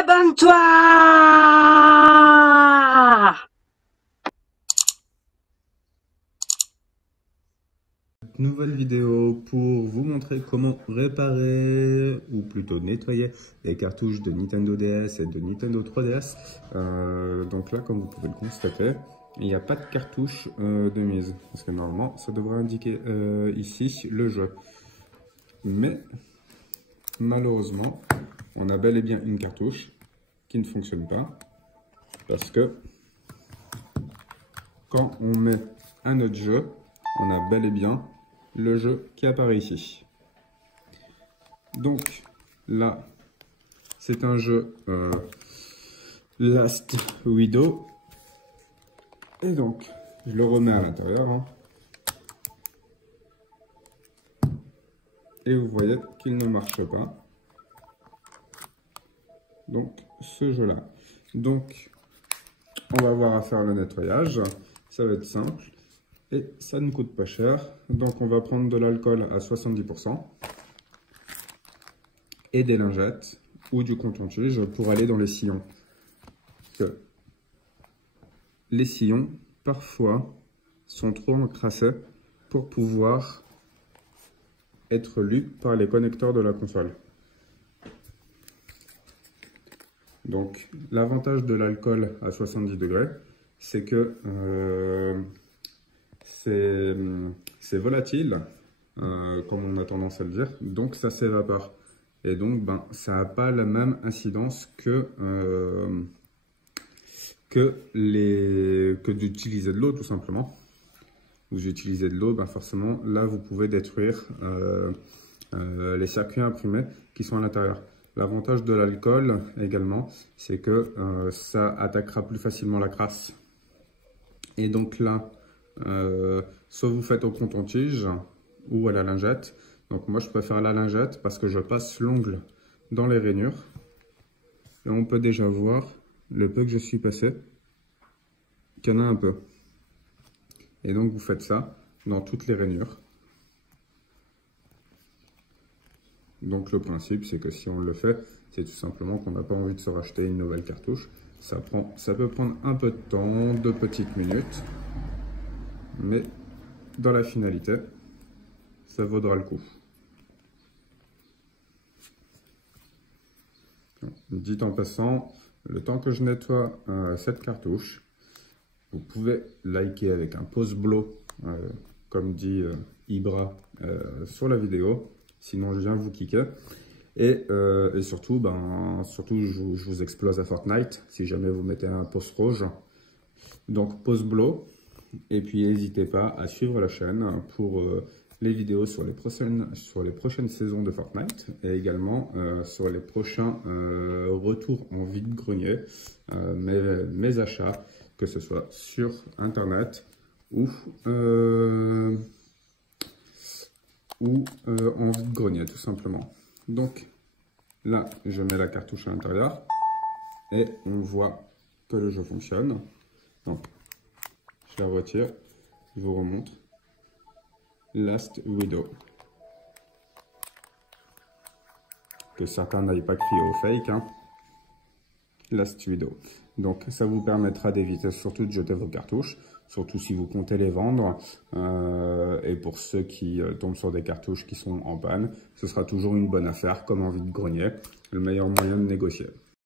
abonne-toi! Nouvelle vidéo pour vous montrer comment réparer ou plutôt nettoyer les cartouches de Nintendo DS et de Nintendo 3DS. Donc là, comme vous pouvez le constater, il n'y a pas de cartouche de mise parce que normalement ça devrait indiquer ici le jeu, mais malheureusement on a bel et bien une cartouche qui ne fonctionne pas parce que quand on met un autre jeu, on a bel et bien le jeu qui apparaît ici. Donc là, c'est un jeu Last Widow. Et donc, je le remets à l'intérieur. Hein. Et vous voyez qu'il ne marche pas. Donc, ce jeu-là. Donc, on va avoir à faire le nettoyage. Ça va être simple. Et ça ne coûte pas cher. Donc on va prendre de l'alcool à 70% et des lingettes ou du coton-tige pour aller dans les sillons. Parce que les sillons, parfois, sont trop encrassés pour pouvoir être lus par les connecteurs de la console. Donc l'avantage de l'alcool à 70 degrés, c'est que c'est volatile, comme on a tendance à le dire, donc ça s'évapore. Et donc, ça n'a pas la même incidence que d'utiliser de l'eau, tout simplement. Vous utilisez de l'eau, forcément, là, vous pouvez détruire les circuits imprimés qui sont à l'intérieur. L'avantage de l'alcool, également, c'est que ça attaquera plus facilement la crasse. Et donc là, soit vous faites au coton-tige ou à la lingette. Donc moi je préfère la lingette parce que je passe l'ongle dans les rainures. Et on peut déjà voir le peu que je suis passé, qu'il y en a un peu. Et donc vous faites ça dans toutes les rainures. Donc le principe c'est que si on le fait, c'est tout simplement qu'on n'a pas envie de se racheter une nouvelle cartouche. Ça peut prendre un peu de temps, 2 petites minutes. Mais dans la finalité, ça vaudra le coup. Dit en passant, le temps que je nettoie cette cartouche, vous pouvez liker avec un pouce bleu, comme dit Ibra sur la vidéo. Sinon, je viens vous kicker. Et surtout, je vous explose à Fortnite si jamais vous mettez un pouce rouge. Donc, pouce bleu. Et puis, n'hésitez pas à suivre la chaîne pour les vidéos sur les prochaines saisons de Fortnite et également sur les prochains retours en vide-grenier, mes achats, que ce soit sur Internet ou en vide-grenier, tout simplement. Donc, là, je mets la cartouche à l'intérieur et on voit que le jeu fonctionne. Donc, je la retire, je vous remontre. Last Widow. Que certains n'aillent pas crier au fake. Hein. Last Widow. Donc ça vous permettra d'éviter surtout de jeter vos cartouches, surtout si vous comptez les vendre. Et pour ceux qui tombent sur des cartouches qui sont en panne, ce sera toujours une bonne affaire comme en vide-grenier, le meilleur moyen de négocier.